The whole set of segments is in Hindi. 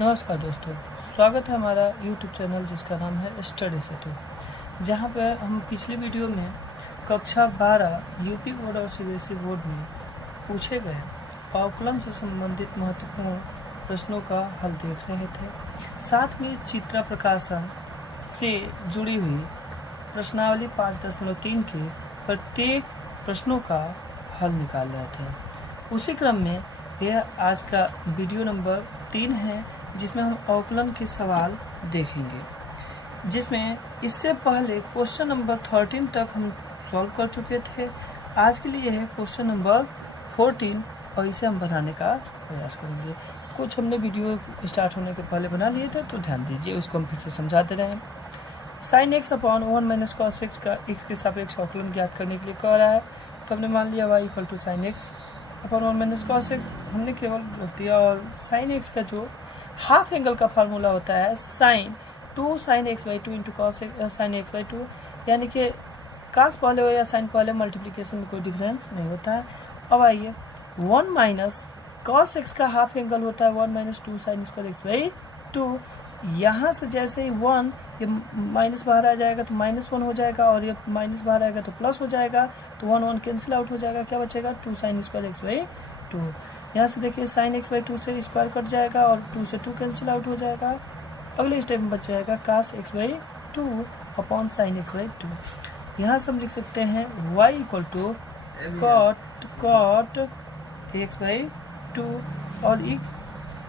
नमस्कार दोस्तों, स्वागत है हमारा YouTube चैनल जिसका नाम है स्टडी सेतु, जहां पर हम पिछली वीडियो में कक्षा 12 यूपी बोर्ड और सीबीएसई बोर्ड में पूछे गए अवकलन से संबंधित महत्वपूर्ण प्रश्नों का हल देख रहे थे। साथ में चित्रा प्रकाशन से जुड़ी हुई प्रश्नावली 5.3 के प्रत्येक प्रश्नों का हल निकाल रहे थे। उसी क्रम में यह आज का वीडियो नंबर 3 है, जिसमें हम अवकलन के सवाल देखेंगे, जिसमें इससे पहले क्वेश्चन नंबर 13 तक हम सॉल्व कर चुके थे। आज के लिए है क्वेश्चन नंबर 14 और इसे हम बनाने का प्रयास करेंगे। कुछ हमने वीडियो स्टार्ट होने के पहले बना लिए थे, तो ध्यान दीजिए, उसको हम फिर से समझाते रहे। Sine x upon 1 - cos x का x के सापेक्ष अवकलन ज्ञात करने के लिए कह रहा है। तो हमने मान लिया y = sin x upon 1 - cos x, हमने केवल रख दिया। और साइन x का जो हाफ एंगल का फार्मूला होता है sin 2 sin x/2 into cos sin x/2, यानी कि cos पहले हो या sin पहले, मल्टीप्लिकेशन में कोई डिफरेंस नहीं होता है। अब आइए 1 - cos x का हाफ एंगल होता है 1 - 2 sin स्क्वायर x/2। यहाँ से जैसे ही 1 ये माइनस बाहर आ जाएगा तो -1 हो जाएगा, और ये माइनस बाहर आएगा तो प्लस हो जाएगा, तो 1 कैंसिल आउट हो जाएगा। क्या बचेगा? 2 sin स्क्वायर x/2। यहाँ से देखिए sin x/2 से स्क्वायर कट जाएगा और 2 से 2 कैंसिल आउट हो जाएगा। अगले स्टेप में बच जाएगा cos x/2 upon sin x/2। यहाँ से हम लिख सकते हैं y = cot x/2। और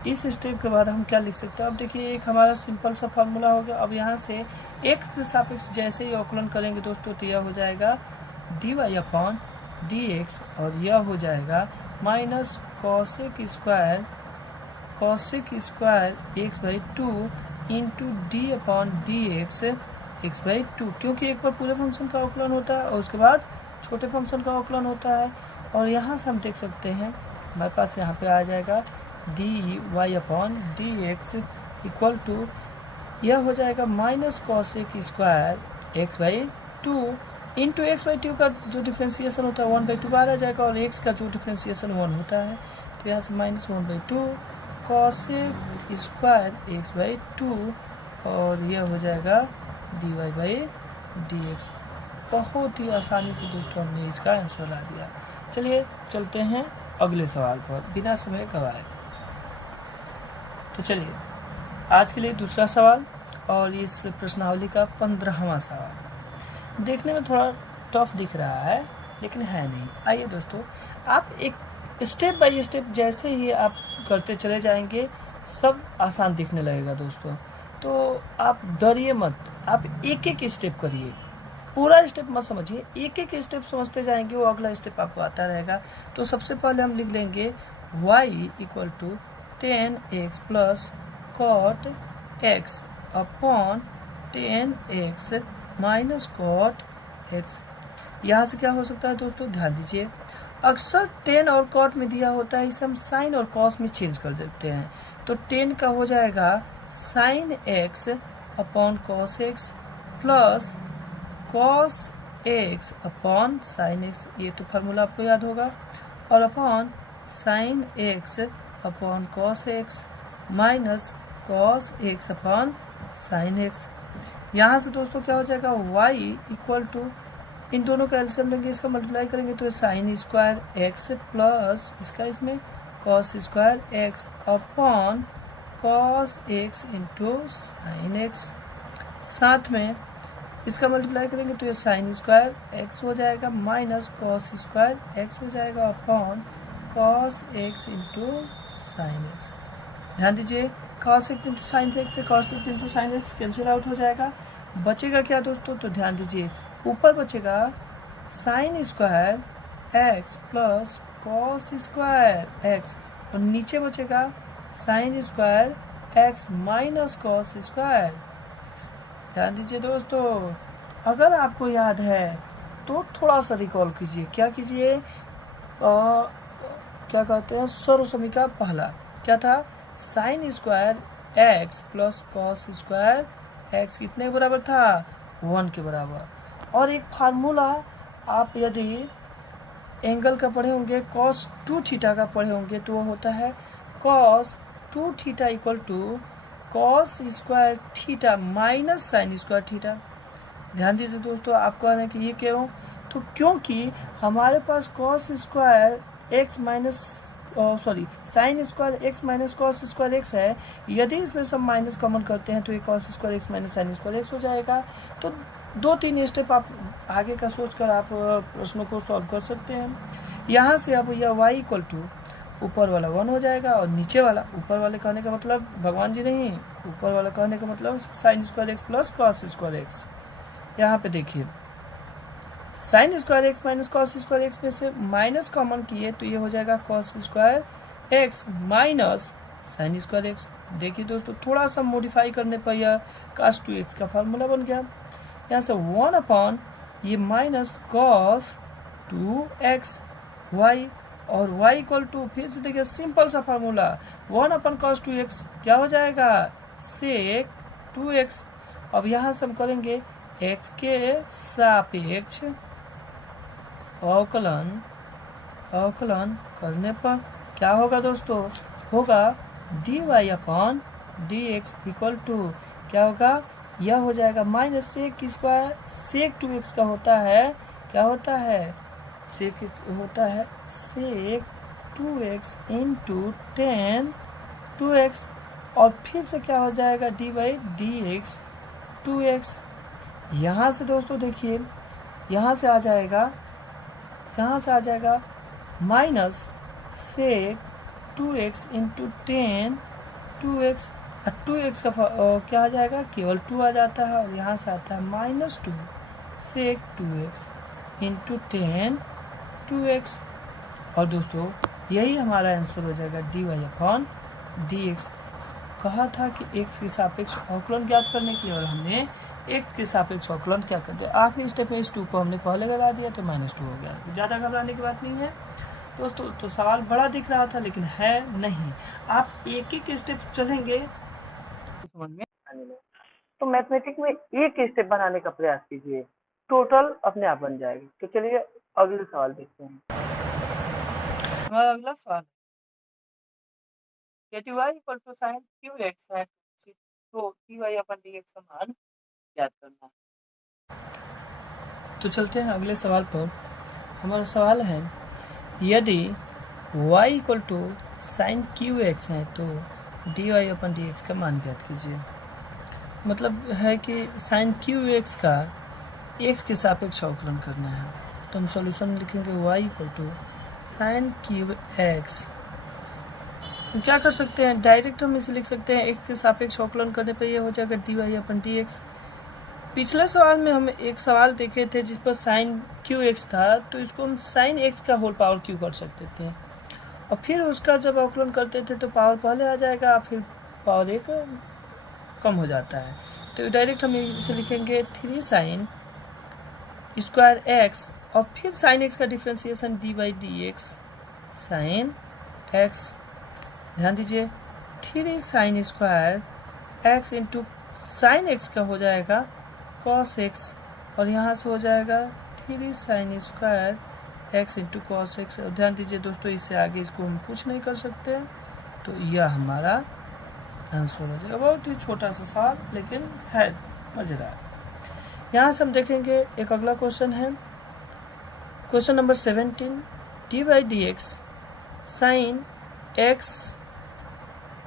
इस स्टेप के बाद हम क्या लिख सकते हैं? अब देखिए, एक हमारा सिंपल सा फार्मूला हो गया। अब यहाँ से x के सापेक्ष जैसे ही अवकलन करेंगे दोस्तों, तो यह हो जाएगा dy अपॉन dx, और यह हो जाएगा minus cosec square x/2 into d upon dx x/2, क्योंकि एक बार पूरे फंक्शन का अवकलन होता है और उसके बाद छोटे फंक्शन का अवकलन होता है। और यहाँ से हम देख सकते हैं, हमारे पास यहाँ पे आ जाएगा dy upon dx equal to, यह हो जाएगा minus cosec square x/2 into x/2 का जो डिफ्रेंसिएशन होता है 1/2 बाहर आ जाएगा, और x का जो डिफ्रेंसिएशन 1 होता है, तो यहाँ से -1/2 cosec स्क्वायर x/2, और यह हो जाएगा dy/dx। बहुत ही आसानी से दोस्तों हमने इसका आंसर ला दिया। चलिए चलते हैं अगले सवाल पर बिना समय गवाए। तो चलिए आज के लिए दूसरा सवाल, और इस प्रश्नावली का 15वां सवाल। देखने में थोड़ा टफ दिख रहा है, लेकिन है नहीं। आइए दोस्तों, आप एक स्टेप बाय स्टेप जैसे ही आप करते चले जाएंगे, सब आसान दिखने लगेगा दोस्तों। तो आप डरिए मत, आप एक एक स्टेप करिए, पूरा स्टेप मत समझिए, एक एक स्टेप समझते जाएंगे, वो अगला स्टेप आपको आता रहेगा। तो सबसे पहले हम लिख लेंगे y = 10x plus cot x upon 10x minus cot x। यहाँ से क्या हो सकता है दोस्तों? ध्यान दीजिए, अक्सर 10 और cot में दिया होता है, इसे हम sin और cos में चेंज कर देते हैं। तो 10 का हो जाएगा sin x upon cos x plus cos x upon sin x, ये तो फार्मूला आपको याद होगा, और upon sin x upon cos x minus cos x upon sin x। यहाँ से दोस्तों क्या हो जाएगा? y = इन दोनों का एलसीएम लेंगे, इसका मल्टीप्लाई करेंगे तो sin स्क्वायर x प्लस इसका इसमें cos square x upon cos x into sin x। साथ में इसका मल्टीप्लाई करेंगे तो ये sin स्क्वायर x हो जाएगा माइनस cos स्क्वायर x हो जाएगा upon cos x into sin x। ध्यान दीजिए, cos x into sin x से cos x into sin x cancel out हो जाएगा। बचेगा क्या दोस्तों? तो ध्यान दीजिए, ऊपर बचेगा sin square x plus cos square x, और नीचे बचेगा sin square x minus cos square. ध्यान दीजिए दोस्तों, अगर आपको याद है तो थोड़ा सा रिकॉल कीजिए। क्या कीजिए? क्या कहते हैं, सर्व समीकरण पहला क्या था? sin square x plus cos square x कितने के बराबर था? 1 के बराबर। और एक फार्मूला आप यदि एंगल का पढ़े होंगे, cos 2 थीटा का पढ़े होंगे, तो वो होता है cos 2 theta equal to cos square theta minus sine square theta. ध्यान दीजिए दोस्तों, आप कह रहे हैं कि ये क्यों, तो क्योंकि हमारे पास cos square x minus sine square x minus cos square x है। यदि इसमें सब माइनस कॉमन करते हैं तो ये cos square x minus sine square x हो जाएगा। तो 2-3 स्टेप आप आगे का सोचकर आप प्रश्नों को सॉल्व कर सकते हैं। यहाँ से अब यह y इक्वल टू ऊपर वाला 1 हो जाएगा और नीचे वाला, ऊपर वाले कहने का मतलब भगवान जी नहीं, ऊपर वाला कहने का मतलब sign square x plus cos square x. यहाँ पे देखिए sign square x minus cos square x में से माइनस कॉमन किए तो ये हो जाएगा cos square x minus sine square x. देखिए दोस्तों, थोड़ा सा मॉडिफाई करने पर यह cos 2x का फार्मूला बन गया। यहाँ से 1 अपॉन ये माइनस कॉस 2x y और y इक्वल टू, फिर से देखिए सिंपल सा फार्मूला, 1 अपॉन कॉस 2x क्या हो जाएगा सेक 2x। अब यहाँ से हम करेंगे x के सापेक्ष अवकलन करने पर क्या होगा दोस्तों, होगा dy upon dx equal to क्या होगा, यह हो जाएगा minus sec square sec 2x का होता है, क्या होता है सेक होता है सेक 2x इंटू 10 2x और फिर से क्या हो जाएगा dy dx 2x। यहाँ से दोस्तों देखिए, यहाँ से आ जाएगा minus sec 2x into 10 2x। 2x का क्या आ जाएगा, केवल 2 आ जाता है और यहाँ से आता है माइनस 2 सेक 2x इंटू 10 2x। और दोस्तों यही हमारा आंसर हो जाएगा dy अपॉन dx। कहा था कि x के सापेक्ष अवकलन ज्ञात करने के लिए और हमने x के सापेक्ष अवकलन क्या कर दिया, आखिरी स्टेप में इस 2 को हमने पहले लगा दिया तो -2 हो गया। ज़्यादा घबराने की बात नहीं है दोस्तों। तो सवाल बड़ा दिख रहा था लेकिन है नहीं, आप एक एक स्टेप चलेंगे समझ में आने लगे। तो मैथमेटिक्स में एक स्टेप बनाने का प्रयास कीजिए, टोटल अपने आप बन जाएगी। तो चलिए अगले सवाल देखते हैं। हमारा अगला सवाल यदि y equal to sine qx है तो dy अपन dx का मान ज्ञात करना है। तो चलते हैं अगले सवाल पर। हमारा सवाल है यदि y equal to sine qx है तो dy अपन dx का मान ज्ञात कीजिए। मतलब है कि साइन qx का x के सापेक्ष अवकलन करना है। तो हम सॉल्यूशन लिखेंगे y equal to sine qx। क्या कर सकते हैं, डायरेक्ट हम इसे लिख सकते हैं x के सापेक्ष अवकलन करने पर ये हो जाएगा dy अपन dx। पिछले सवाल में हम एक सवाल देखे थे जिस पर साइन qx था, तो इसको हम साइन x का होल पावर q कर सकते थे और फिर उसका जब अवकलन करते थे तो पावर पहले आ जाएगा फिर पावर 1 कम हो जाता है। तो डायरेक्ट हम इसे लिखेंगे 3 साइन स्क्वायर x और फिर साइन x का differentiation dy dx sine x। ध्यान दीजिए 3 sine square x into sine x का हो जाएगा कॉस x और यहाँ से हो जाएगा 3 sine square x into cos x। और ध्यान दीजिए दोस्तों, इससे आगे इसको हम कुछ नहीं कर सकते, तो यह हमारा आंसर हो जाएगा। बहुत ही छोटा सा सवाल लेकिन है मज़ेदार। यहाँ से हम देखेंगे एक अगला क्वेश्चन है, question number 17 dy dx sine x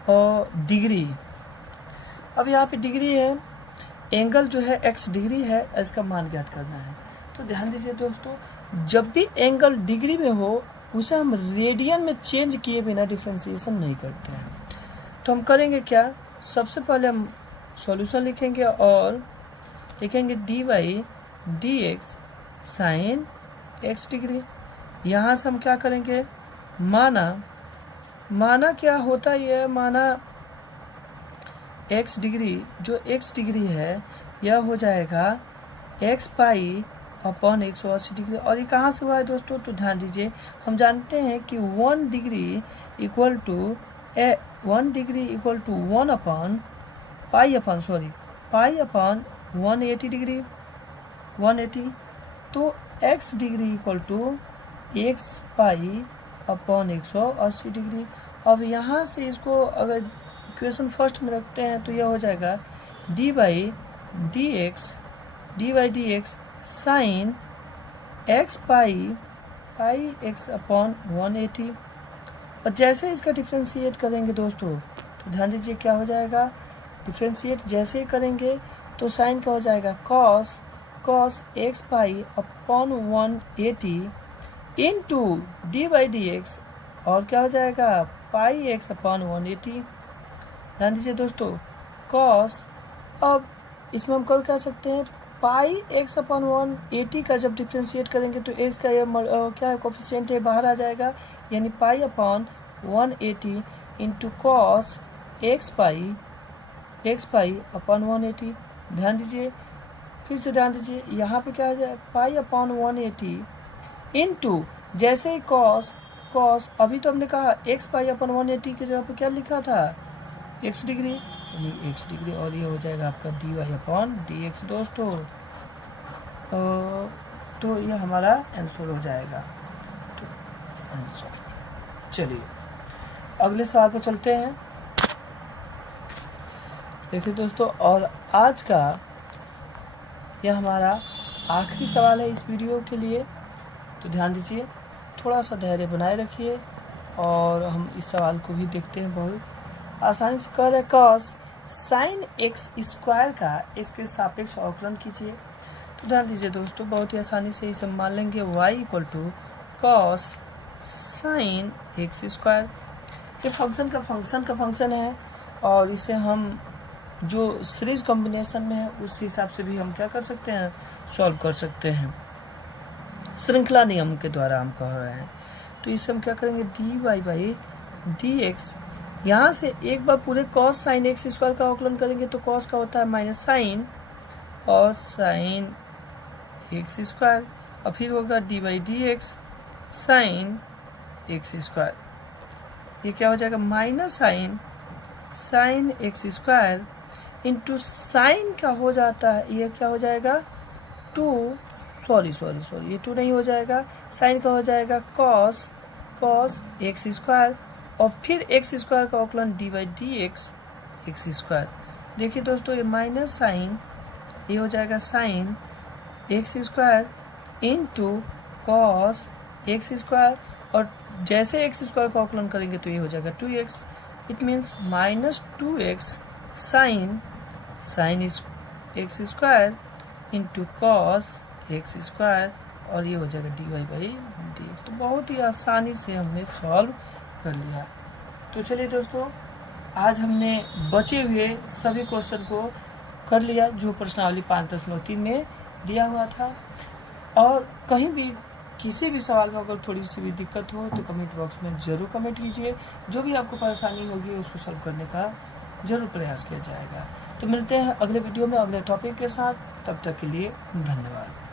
और डिग्री। अब यहाँ पे डिग्री है, एंगल जो है x डिग्री है, इसका मान ज्ञात करना है। तो ध्यान दीजिए दोस्तों, जब भी एंगल डिग्री में हो उसे हम रेडियन में चेंज किए बिना डिफ्रेंसिएशन नहीं करते हैं। तो हम करेंगे क्या, सबसे पहले हम सॉल्यूशन लिखेंगे और लिखेंगे dy dx sine x degree. यहाँ से हम क्या करेंगे, माना क्या होता है, यह माना x डिग्री, जो x डिग्री है यह हो जाएगा x पाई अपॉन 180 डिग्री। और ये कहाँ से हुआ है दोस्तों, तो ध्यान दीजिए हम जानते हैं कि 1 degree equal to 1 upon pi upon 180 degree 180। तो x degree equal to x pi upon 180 degree. अब यहाँ से इसको अगर इक्वेशन फर्स्ट में रखते हैं तो यह हो जाएगा D by d x sine x pi x upon 180। और जैसे इसका डिफ्रेंशिएट करेंगे दोस्तों तो ध्यान दीजिए क्या हो जाएगा, डिफ्रेंशिएट जैसे ही करेंगे तो साइन क्या हो जाएगा cos x pi upon 180 into D by d x, और क्या हो जाएगा पाई एक्स अपॉन 180। ध्यान दीजिए दोस्तों कॉस, अब इसमें हम कल कह सकते हैं पाई एक्स अपॉन 180 का जब डिफ्रेंशिएट करेंगे तो एक्स का ये क्या है कोफिशिएंट है बाहर आ जाएगा, यानी पाई अपॉन 180 इंटू कॉस एक्स पाई अपॉन 180। ध्यान दीजिए, फिर से ध्यान दीजिए, यहाँ पे क्या आ जाए पाई अपॉन 180 इंटू जैसे ही कॉस, अभी तो हमने कहा एक्स पाई अपॉन 180 की जगह पे क्या लिखा था एक्स डिग्री, यानी एक्स डिग्री, और ये हो जाएगा आपका d y upon d x दोस्तों। तो ये हमारा आंसर हो जाएगा। तो आंसर, चलिए अगले सवाल पर चलते हैं। देखिए दोस्तों, और आज का यह हमारा आखिरी सवाल है इस वीडियो के लिए, तो ध्यान दीजिए, थोड़ा सा धैर्य बनाए रखिए और हम इस सवाल को भी देखते हैं। बहुत आसानी से कह रहे कॉस साइन एक्स स्क्वायर का इसके सापेक्ष अवकलन कीजिए। तो ध्यान दीजिए दोस्तों, बहुत ही आसानी से इसे मान लेंगे y equal to cos sine x square. ये फंक्शन का फंक्शन है और इसे हम जो सीरीज कॉम्बिनेशन में है उस हिसाब से भी हम क्या कर सकते हैं, सॉल्व कर सकते हैं, श्रृंखला नियम के द्वारा हम कह रहे हैं। तो इसे हम क्या करेंगे d y by d x, यहाँ से एक बार पूरे कॉस साइन एक्स स्क्वायर का अवकलन करेंगे तो कॉस का होता है माइनस साइन और साइन एक्स स्क्वायर, और फिर होगा D by d x sign x square, ये क्या हो जाएगा minus sign x square into sine का हो जाता है, ये क्या हो जाएगा सॉरी ये 2 नहीं हो जाएगा, साइन का हो जाएगा कॉस एक्स स्क्वायर, और फिर एक्स स्क्वायर का अवकलन D by d x square. देखिए दोस्तों, ये माइनस साइन, ये हो जाएगा sign x square into cos x square, और जैसे एक्स स्क्वायर का अवकलन करेंगे तो ये हो जाएगा 2x, it means minus 2x sine x square into cos x square, और ये हो जाएगा d y by d x. तो बहुत ही आसानी से हमने सॉल्व कर लिया। तो चलिए दोस्तों, आज हमने बचे हुए सभी क्वेश्चन को कर लिया जो प्रश्नावली 5.3 में दिया हुआ था, और कहीं भी किसी भी सवाल में अगर थोड़ी सी भी दिक्कत हो तो कमेंट बॉक्स में ज़रूर कमेंट कीजिए, जो भी आपको परेशानी होगी उसको सॉल्व करने का ज़रूर प्रयास किया जाएगा। तो मिलते हैं अगले वीडियो में अगले टॉपिक के साथ, तब तक के लिए धन्यवाद।